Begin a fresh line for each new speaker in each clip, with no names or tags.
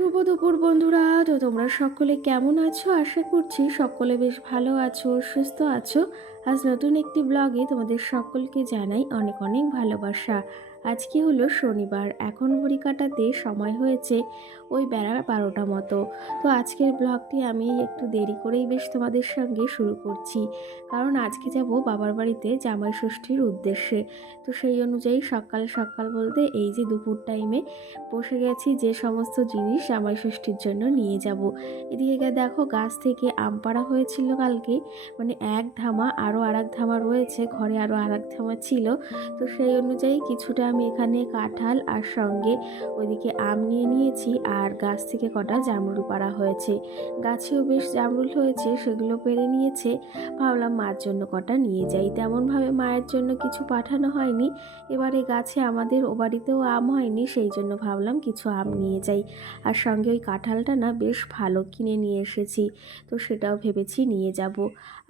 শুভ দুপুর বন্ধুরা। তো তোমরা সকলে কেমন আছো? আশা করছি সকলে বেশ ভালো আছো, সুস্থ আছো। আজ নতুন একটি ব্লগে তোমাদের সকলকে জানাই অনেক অনেক ভালোবাসা। আজকে হলো শনিবার, এখন ঘড়ি কাটাতে সময় হয়েছে ওই বেড়ার বারোটা মতো। তো আজকের ব্লগটি আমি একটু দেরি করেই বেশ তোমাদের সঙ্গে শুরু করছি, কারণ আজকে যাব বাবার বাড়িতে জামাই ষষ্ঠীর উদ্দেশ্যে। তো সেই অনুযায়ী সকাল সকাল বলতে এই যে দুপুর টাইমে বসে গেছি যে সমস্ত জিনিস জামাই ষষ্ঠীর জন্য নিয়ে যাব। এদিকে দেখো গাছ থেকে আম পাড়া হয়েছিল কালকে মানে এক ধামা আরও আর ধামা রয়েছে, ঘরে আরও আর ধামা ছিল। তো সেই অনুযায়ী কিছুটা আমি এখানে কাঁঠাল আর সঙ্গে ওইদিকে আম নিয়ে নিয়েছি আর গাছ থেকে কটা জামরুল পাড়া হয়েছে। গাছেও বেশ জামরুল হয়েছে, সেগুলো পেরে নিয়েছে। ভাবলাম মার জন্য কটা নিয়ে যাই। তেমনভাবে মায়ের জন্য কিছু পাঠানো হয়নি। এবারে গাছে আমাদের ও বাড়িতেও আম হয়নি, সেই জন্য ভাবলাম কিছু আম নিয়ে যাই। আর সঙ্গে ওই কাঁঠালটা না বেশ ভালো কিনে নিয়ে এসেছি, তো সেটাও ভেবেছি নিয়ে যাব।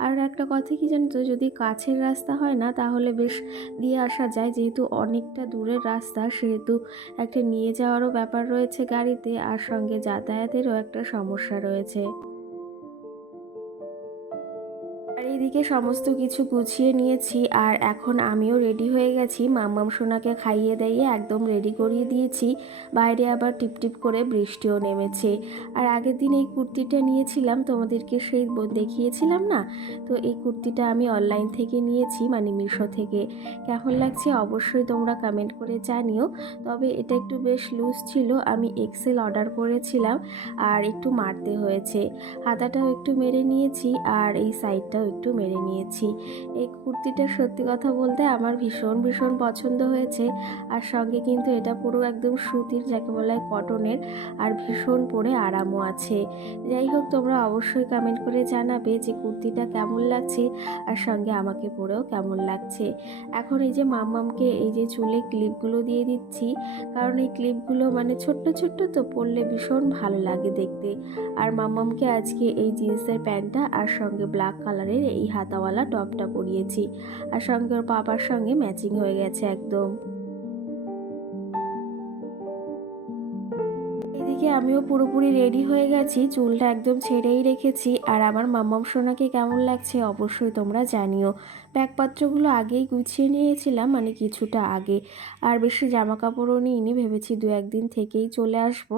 আর একটা কথা কি জানো যদি কাছের রাস্তা হয় না, তাহলে বেশ দিয়ে আসা যায়, যেহেতু অনেকটা দূরের রাস্তা, সেহেতু একটা নিয়ে যাওয়ারও ব্যাপার রয়েছে গাড়িতে, আর সঙ্গে যাতায়াতেরও একটা সমস্যা রয়েছে। আর এইদিকে সমস্ত কিছু গুছিয়ে নিয়েছি আর এখন আমিও রেডি হয়ে গেছি। মাম্মাম সোনাকে খাইয়ে দাইয়ে একদম রেডি করিয়ে দিয়েছি। বাইরে আবার টিপটিপ করে বৃষ্টিও নেমেছে। আর আগের দিন এই কুর্তিটা নিয়েছিলাম, তোমাদেরকে সেই দেখিয়েছিলাম না? তো এই কুর্তিটা আমি অনলাইন থেকে নিয়েছি মানে মিশো থেকে। কেমন লাগছে অবশ্যই তোমরা কমেন্ট করে জানিও। তবে এটা একটু বেশ লুজ ছিল, আমি এক্সেল অর্ডার করেছিলাম আর একটু মারতে হয়েছে। হাতাটাও একটু মেরে নিয়েছি আর এই সাইডটাও একটু মেরে নিয়েছি। এই কুর্তিটা সত্যি কথা বলতে আমার ভীষণ ভীষণ পছন্দ হয়েছে। আর সঙ্গে কিন্তু এটা পুরো একদম সুতির যাকে বলা হয় কটনের আর ভীষণ পরে আরামও আছে। যাই হোক, তোমরা অবশ্যই কমেন্ট করে জানাবে যে কুর্তিটা কেমন লাগছে আর সঙ্গে আমাকে পরেও কেমন লাগছে। এখন এই যে মাম্মামকে এই যে চুলে ক্লিপগুলো দিয়ে দিচ্ছি। কারণ এই ক্লিপগুলো মানে ছোট্ট ছোট্ট তো পরলে ভীষণ ভালো লাগে দেখতে। আর মাম্মামকে আজকে এই জিন্সের প্যান্টটা আর সঙ্গে ব্ল্যাক কালারের এই হাতাওয়ালা টপটা পরিয়েছি। আর সঙ্গে ওর পাপার সঙ্গে ম্যাচিং হয়ে গেছে একদম। আমিও পুরোপুরি রেডি হয়ে গেছি, চুলটা একদম ছেড়েই রেখেছি। আর আমার মাম্মাম সোনাকে কেমন লাগছে অবশ্যই তোমরা জানিও। ব্যাগপত্রগুলো আগেই গুছিয়ে নিয়েছিলাম মানে কিছুটা আগে। আর বেশি জামা কাপড়ও নিইনি, ভেবেছি দু একদিন থেকেই চলে আসব।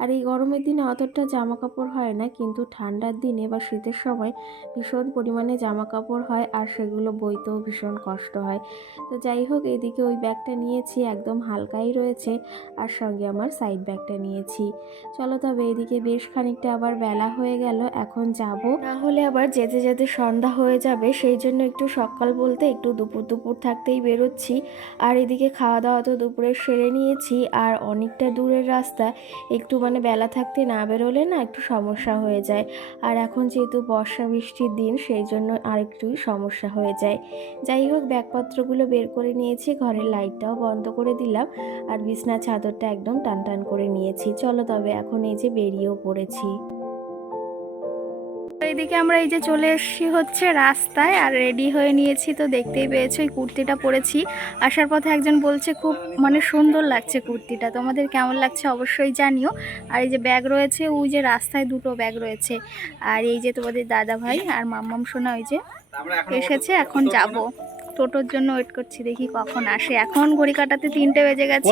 আর এই গরমের দিনে অতটা জামা কাপড় হয় না, কিন্তু ঠান্ডার দিনে বা শীতের সময় ভীষণ পরিমাণে জামা কাপড় হয়, আর সেগুলো বইতেও ভীষণ কষ্ট হয়। তো যাই হোক, এদিকে ওই ব্যাগটা নিয়েছি, একদম হালকাই রয়েছে, আর সঙ্গে আমার সাইড ব্যাগটা নিয়েছি। চলো তবে এদিকে বেশ খানিকটা আবার বেলা হয়ে গেল, এখন যাব। তাহলে আবার যেতে যেতে সন্ধ্যা হয়ে যাবে, সেই জন্য একটু সকাল বলতে একটু দুপুর দুপুর থাকতেই বেরোচ্ছি। আর এদিকে খাওয়া দাওয়া তো দুপুরে সেরে নিয়েছি, আর অনেকটা দূরের রাস্তা, একটু মানে বেলা থাকতে না বেরোলে না একটু সমস্যা হয়ে যায়। আর এখন যেহেতু বর্ষা বৃষ্টির দিন, সেই জন্য আর একটুই সমস্যা হয়ে যায়। যাই হোক, ব্যাগপত্রগুলো বের করে নিয়েছি, ঘরের লাইটটাও বন্ধ করে দিলাম, আর বিছনা চাদরটা একদম টান টান করে নিয়েছি। চলো তবে এখন এই যে বেরিয়েও পড়েছি।
তো এইদিকে আমরা এই যে চলে এসেছি হচ্ছে রাস্তায় আর রেডি হয়ে নিয়েছি তো দেখতেই পেয়েছ এই কুর্তিটা পরেছি। আসার পথে একজন বলছে খুব মানে সুন্দর লাগছে কুর্তিটা তোমাদের কেমন লাগছে অবশ্যই জানিও। আর এই যে ব্যাগ রয়েছে ওই যে রাস্তায় দুটো ব্যাগ রয়েছে। আর এই যে তোমাদের দাদা ভাই আর মাম্মাম সোনা ওই যে এসেছে এখন যাব। টোটোর জন্য ওয়েট করছি দেখি কখন আসে। এখন ঘড়ি কাটাতে তিনটে বেজে গেছে।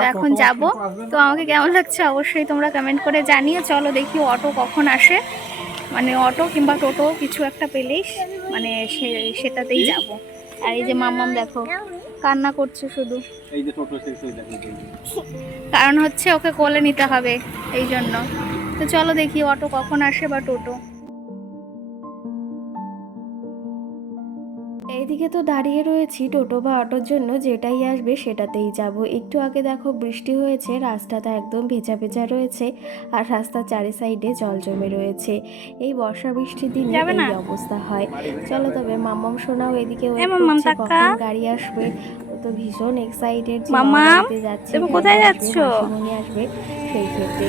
তো
এখন যাব। তো আমাকে কেমন লাগছে অবশ্যই তোমরা কমেন্ট করে জানিও। চলো দেখি অটো কখন আসে। মানে অটো কিংবা টোটো কিছু একটা পেলেই মানে সে- সেটাতেই যাব। আর এই যে মাম্মাম দেখো কান্না করছে শুধু। কারণ হচ্ছে ওকে কোলে নিতে হবে এই জন্য। তো চলো দেখি অটো কখন আসে বা টোটো।
এইদিকে তো দাঁড়িয়ে রয়েছি টোটো বা অটোর জন্য যেটাই আসবে সেটাতেই যাব। একটু আগে দেখো বৃষ্টি হয়েছে রাস্তাটা একদম ভেজা ভেজা রয়েছে আর রাস্তার চারি সাইডে জল জমে রয়েছে। এই বর্ষা বৃষ্টির দিনে এই অবস্থা হয়। চলো তবে মাম্মাম শোনাও এদিকে গাড়ি আসবে। তো ভীষণ এক্সাইটেড
মামা, তুমি কোথায় যাচ্ছো?
মাসিমণি আসবে সেই ক্ষেত্রে।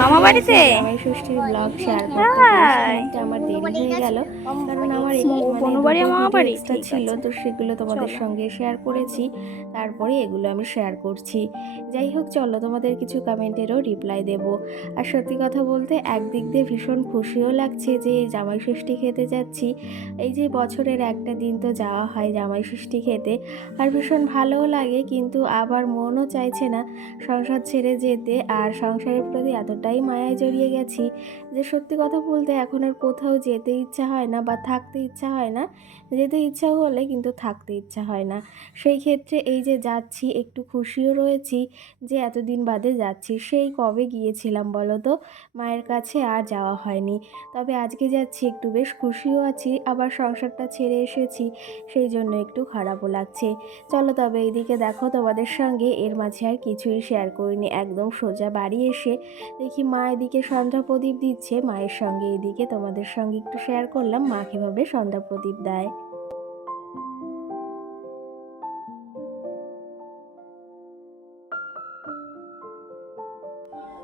মামা বাড়িতে?
জামাই ষষ্ঠীর ব্লগ শেয়ার করতে আমার দেরি হয়ে গেল কারণ আমার
ও,
মানে
বাড়ি মামা বাড়ি?
ছিল তো সেগুলো তোমাদের সঙ্গে শেয়ার করেছি তারপরে এগুলো আমি শেয়ার করছি। যাই হোক চলো তোমাদের কিছু কমেন্টেরও রিপ্লাই দেব। আর সত্যি কথা বলতে একদিক দিয়ে ভীষণ খুশিও লাগছে যে জামাই ষষ্ঠী খেতে যাচ্ছি। এই যে বছরের একটা দিন তো যাওয়া হয় জামাই ষষ্ঠী খেতে। আর ভীষণ ভালোও লাগে, কিন্তু আবার মনও চাইছে না সংসার ছেড়ে যেতে। আর সংসারের প্রতি এতটাই মায়ায় জড়িয়ে গেছি যে সত্যি কথা বলতে এখন আর কোথাও যেতে ইচ্ছা হয় না বা থাকতে ইচ্ছা হয় না। যেতে ইচ্ছা হলে কিন্তু থাকতে ইচ্ছা হয় না। সেই ক্ষেত্রে এই যে যাচ্ছি, একটু খুশিও রয়েছি যে এতদিন বাদে যাচ্ছি। সেই কবে গিয়েছিলাম বলো তো? মায়ের কাছে আর যাওয়া হয়নি। তবে আজকে যাচ্ছি, একটু বেশ খুশিও আছি। আবার সংসারটা ছেড়ে এসেছি, সেই জন্য একটু খারাপও লাগছে। চলো তবে এইদিকে দেখো তোমাদের সঙ্গে, এর মাঝে আর কিছুই শেয়ার করিনি। একদম সোজা বাড়ি এসে দেখি মা এদিকে সন্ধ্যা প্রদীপ দিচ্ছে, মায়ের সঙ্গে এদিকে তোমাদের সঙ্গে একটু শেয়ার করলাম, মা কীভাবে সন্ধ্যা প্রদীপ দেয়।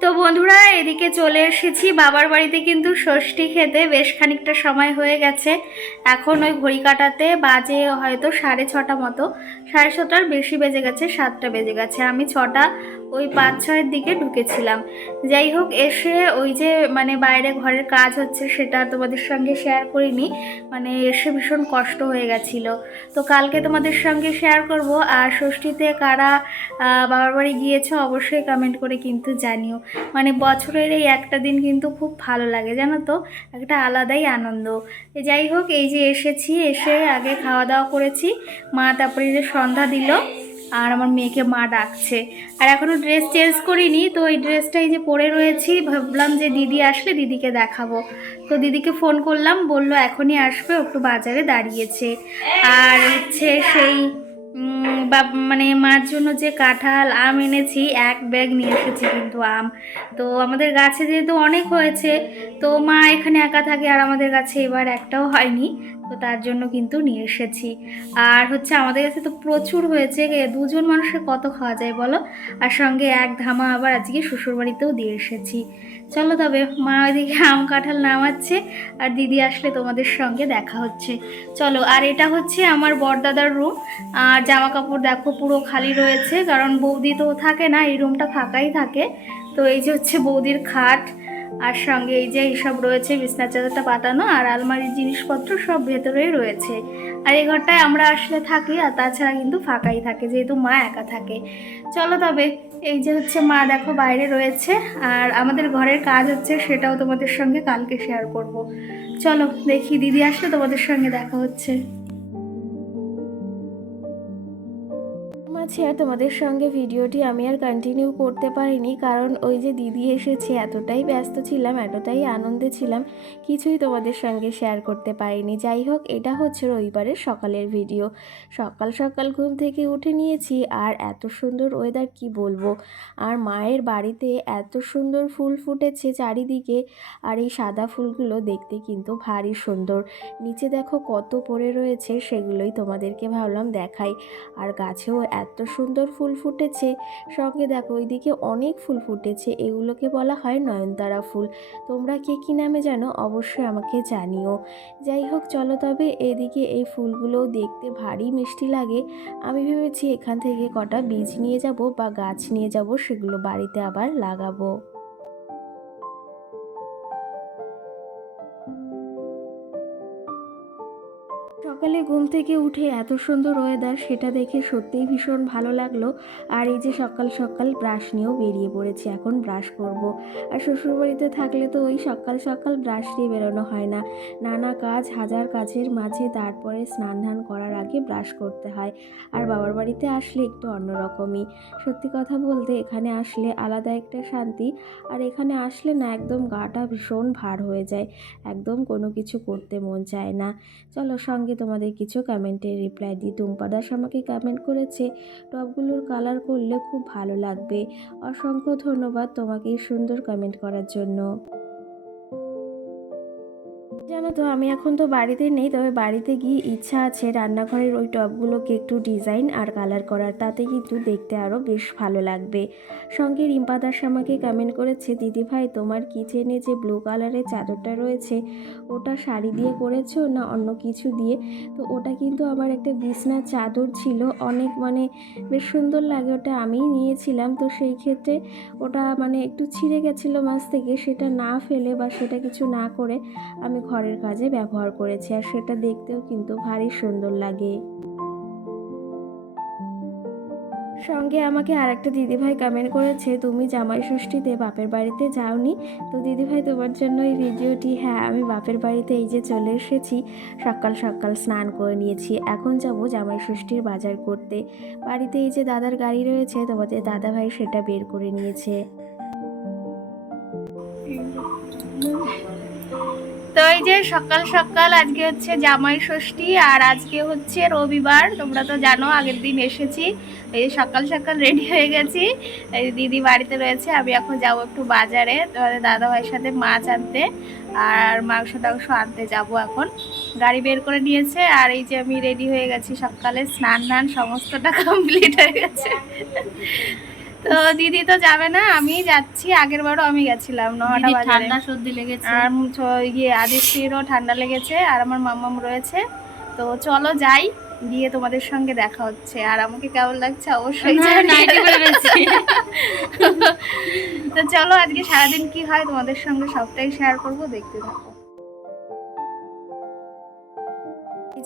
তো বন্ধুরা, এদিকে চলে এসেছি। বাবার বাড়িতে কিন্তু ষষ্ঠী খেতে বেশ খানিকটা সময় হয়ে গেছে। এখন ওই ঘড়ি কাটাতে বাজে হয়তো সাড়ে ছটা মতো। সাড়ে ছটার বেশি বেজে গেছে, সাতটা বেজে গেছে। আমি ছটা ওই পাঁচ ছয়ের দিকে ঢুকেছিলাম। যাই হোক, এসে ওই যে মানে বাইরে ঘরের কাজ হচ্ছে সেটা তোমাদের সঙ্গে শেয়ার করিনি। মানে এসে ভীষণ কষ্ট হয়ে গেছিল। তো কালকে তোমাদের সঙ্গে শেয়ার করব। আর ষষ্ঠীতে কারা বাবার বাড়ি গিয়েছো অবশ্যই কমেন্ট করে কিন্তু জানিও। মানে বছরের এই একটা দিন কিন্তু খুব ভালো লাগে, জানো তো? একটা আলাদাই আনন্দ। যাই হোক, এই যে এসেছি, এসে আগে খাওয়া দাওয়া করেছি। মা তারপরে যে সন্ধ্যা দিল। আর আমার মেয়েকে মা ডাকছে। আর এখনও ড্রেস চেঞ্জ করিনি, তো এই ড্রেসটাই যে পরে রয়েছি, ভাবলাম যে দিদি আসলে দিদিকে দেখাবো। তো দিদিকে ফোন করলাম, বলল এখনই আসবে একটু বাজারে দাঁড়িয়েছে। আর হচ্ছে সেই বা মানে মার জন্য যে কাঁঠাল আম এনেছি, এক ব্যাগ নিয়ে এসেছি কিন্তু আম। তো আমাদের গাছে যেহেতু অনেক হয়েছে, তো মা এখানে একা থাকে আর আমাদের কাছে এবার একটাও হয়নি। তো তার জন্য কিন্তু নিয়ে এসেছি। আর হচ্ছে আমাদের কাছে তো প্রচুর হয়েছে দুজন মানুষের কত খাওয়া যায় বলো? আর সঙ্গে এক ধামা আবার আজকে শ্বশুরবাড়িতেও দিয়ে এসেছি। চলো তবে, মা ওইদিকে আম কাঁঠাল নামাচ্ছে আর দিদি আসলে তোমাদের সঙ্গে দেখা হচ্ছে। চলো, আর এটা হচ্ছে আমার বরদাদার রুম আর জামা কাপড় দেখো পুরো খালি রয়েছে, কারণ বৌদি তো থাকে না, এই রুমটা ফাঁকাই থাকে। তো এই যে হচ্ছে বৌদির খাট আর সঙ্গে এই যে এইসব রয়েছে, বিছনা চাদরটা পাতানো আর আলমারির জিনিসপত্র সব ভেতরেই রয়েছে। আর এই ঘরটায় আমরা আসলে থাকি আর তাছাড়া কিন্তু ফাঁকাই থাকে, যেহেতু মা একা থাকে। চলো তবে, এই যে হচ্ছে মা দেখো বাইরে রয়েছে আর আমাদের ঘরের কাজ হচ্ছে সেটাও তোমাদের সঙ্গে কালকে শেয়ার করব। চলো দেখি, দিদি আসলে তোমাদের সঙ্গে দেখা হচ্ছে।
মাঝে আর তোমাদের সঙ্গে ভিডিওটি আমি আর কন্টিনিউ করতে পারিনি, কারণ ওই যে দিদি এসেছে, এতটাই ব্যস্ত ছিলাম, এতটাই আনন্দে ছিলাম, কিছুই তোমাদের সঙ্গে শেয়ার করতে পারিনি। যাই হোক, এটা হচ্ছে রবিবারের সকালের ভিডিও সকাল সকাল ঘুম থেকে উঠে নিয়েছি, আর এত সুন্দর ওয়েদার কি বলব? আর মায়ের বাড়িতে এত সুন্দর ফুল ফুটেছে চারিদিকে, আর এই সাদা ফুলগুলো দেখতে কিন্তু ভারী সুন্দর। নিচে দেখো কত পড়ে রয়েছে, সেগুলোই তোমাদেরকে ভাবলাম দেখাই। আর গাছেও এত সুন্দর ফুল ফুটেছে। সঙ্গে দেখো, ওইদিকে অনেক ফুল ফুটেছে। এগুলোকে বলা হয় নয়নতারা ফুল। তোমরা কে কী নামে জানো? অবশ্যই আমাকে জানিও। যাই হোক, চলো তবে এদিকে এই ফুলগুলো দেখতে ভারী মিষ্টি লাগে। আমি ভেবেছি এখান থেকে কটা বীজ নিয়ে যাব বা গাছ নিয়ে যাব, সেগুলো বাড়িতে আবার লাগাবো। ঘুম থেকে উঠে এত সুন্দর ওয়েদার সেটা দেখে সত্যিই ভীষণ ভালো লাগল। আর এই যে সকাল সকাল ব্রাশ নিয়েও বেরিয়ে পড়েছি, এখন ব্রাশ করব। আর শ্বশুরবাড়িতে থাকলে তো ওই সকাল সকাল ব্রাশ নিয়ে বেরোনো হয় না। নানা কাজ, হাজার কাজের মাঝে তারপরে স্নান ধান করার আগে ব্রাশ করতে হয়। আর বাবার বাড়িতে আসলে একটু অন্যরকমই। সত্যি কথা বলতে এখানে আসলে আলাদা একটা শান্তি। আর এখানে আসলে না একদম গাটা ভীষণ ভার হয়ে যায়। একদম কোনো কিছু করতে মন চায় না। চলো সঙ্গে তোমাদের কিছু কমেন্টের রিপ্লাই দিই টুম্পা দাস আমাকে কমেন্ট করেছে, টপগুলোর কালার করলে খুব ভালো লাগবে। অসংখ্য ধন্যবাদ তোমাকে সুন্দর কমেন্ট করার জন্য। জানো তো, আমি এখন তো বাড়িতে নেই, তবে বাড়িতে গিয়ে ইচ্ছা আছে রান্নাঘরের ওই টবগুলোকে একটু ডিজাইন আর কালার করার, তাতে কিন্তু দেখতে আরও বেশ ভালো লাগবে। সঙ্গে রিম্পা দাস আমাকে কমেন্ট করেছে, দিদি ভাই, তোমার কিচেনে যে ব্লু কালারের চাদরটা রয়েছে, ওটা শাড়ি দিয়ে করেছ না অন্য কিছু দিয়ে? তো ওটা কিন্তু আমার একটা বিছনার চাদর ছিল, অনেক মানে বেশ সুন্দর লাগে, ওটা আমিই নিয়েছিলাম। তো সেই ক্ষেত্রে ওটা মানে একটু ছিঁড়ে গেছিল মাছ থেকে, সেটা না ফেলে বা সেটা কিছু না করে আমি ঘরের কাজে ব্যবহার করেছি আর সেটা দেখতেও কিন্তু ভারী সুন্দর লাগে। সঙ্গে আমাকে আর একটা দিদিভাই কমেন্ট করেছে, তুমি জামাই ষষ্ঠীতে বাপের বাড়িতে যাওনি? তো দিদিভাই, তোমার জন্য এই ভিডিওটি হ্যাঁ আমি বাপের বাড়িতে এই যে চলে এসেছি, সকাল সকাল স্নান করে নিয়েছি। এখন যাব জামাই ষষ্ঠীর বাজার করতে। বাড়িতে এই যে দাদার গাড়ি রয়েছে, তোমাদের দাদাভাই সেটা বের করে নিয়েছে।
তো এই যে সকাল সকাল আজকে হচ্ছে জামাই ষষ্ঠী আর আজকে হচ্ছে রবিবার, তোমরা তো জানো আগের দিন এসেছি, এই সকাল সকাল রেডি হয়ে গেছি। এই দিদি বাড়িতে রয়েছে, আমি এখন যাব একটু বাজারে তোমাদের দাদা ভাইয়ের সাথে মাছ আনতে আর মাংস টাংস আনতে যাব এখন। গাড়ি বের করে নিয়েছে আর এই যে আমি রেডি হয়ে গেছি সকালে স্নান টান সমস্তটা কমপ্লিট হয়ে গেছে। তো দিদি তো যাবে না আমি যাচ্ছি। আগের বারও আমি গেছিলাম নটা বাজারে।
ঠান্ডা সর্দি লেগেছে।
আর ইয়ে আদিশ্রীরও ঠান্ডা লেগেছে আর আমার মাম্মাম রয়েছে। তো চলো যাই গিয়ে তোমাদের সঙ্গে দেখা হচ্ছে। আর আমাকে কেমন লাগছে অবশ্যই। তো চলো আজকে সারাদিন কি হয় তোমাদের সঙ্গে সবটাই শেয়ার করব দেখতে থাকো।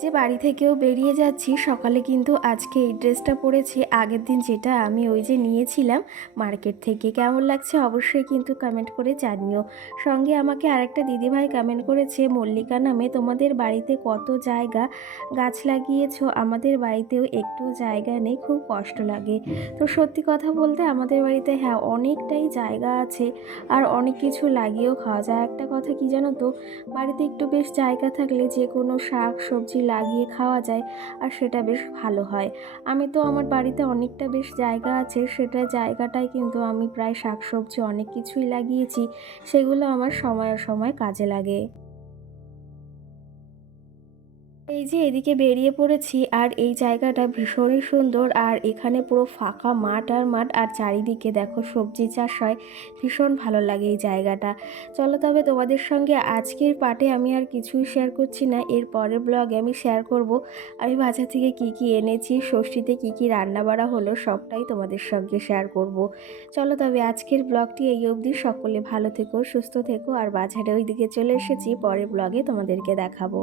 যে বাড়ি থেকেও বেরিয়ে যাচ্ছি, সকালে কিন্তু আজকে এই ড্রেসটা পরেছি। আগের দিন যেটা আমি ওই যে নিয়েছিলাম, মার্কেট থেকে। কেমন লাগছে অবশ্যই কিন্তু কমেন্ট করে জানিও। সঙ্গে আমাকে আরেকটা দিদিভাই কমেন্ট করেছে, মল্লিকা নামে, তোমাদের বাড়িতে কত জায়গা গাছ লাগিয়েছো? আমাদের বাড়িতেও একটু জায়গা নেই, খুব কষ্ট লাগে। তো সত্যি কথা বলতে আমাদের বাড়িতে হ্যাঁ অনেকটাই জায়গা আছে। আর অনেক কিছু লাগিয়েও খাওয়া যায়। একটা কথা কি জানো তো, বাড়িতে একটু বেশ জায়গা থাকলে যে কোনো শাক, সবজি লাগিয়ে খাওয়া যায়, আর সেটা বেশ ভালো হয়। আমি তো আমার বাড়িতে অনেকটা বেশ জায়গা আছে, সেটা জায়গাটায় কিন্তু আমি প্রায় শাকসবজি অনেক কিছুই লাগিয়েছি, সেগুলো আমার সময় সময় কাজে লাগে। এই যে এদিকে বেরিয়ে পড়েছি আর এই জায়গাটা ভীষণই সুন্দর আর এখানে পুরো ফাঁকা মাঠ আর মাঠ আর চারিদিকে দেখো সবজি চাষ হয়। ভীষণ ভালো লাগে এই জায়গাটা। চলো তবে তোমাদের সঙ্গে আজকের পার্টে আমি আর কিছুই শেয়ার করছি না। এর পরের ব্লগে আমি শেয়ার করব। আমি বাজার থেকে কি কি এনেছি, ষষ্ঠীতে কি কি রান্না বাড়া হলো সবটাই তোমাদের সঙ্গে শেয়ার করব। চলো তবে আজকের ব্লগটি এই অবধি। সকলে ভালো থেকো, সুস্থ থেকো আর বাজারে ওই দিকে চলে এসেছি। পরের ব্লগে তোমাদেরকে দেখাবো।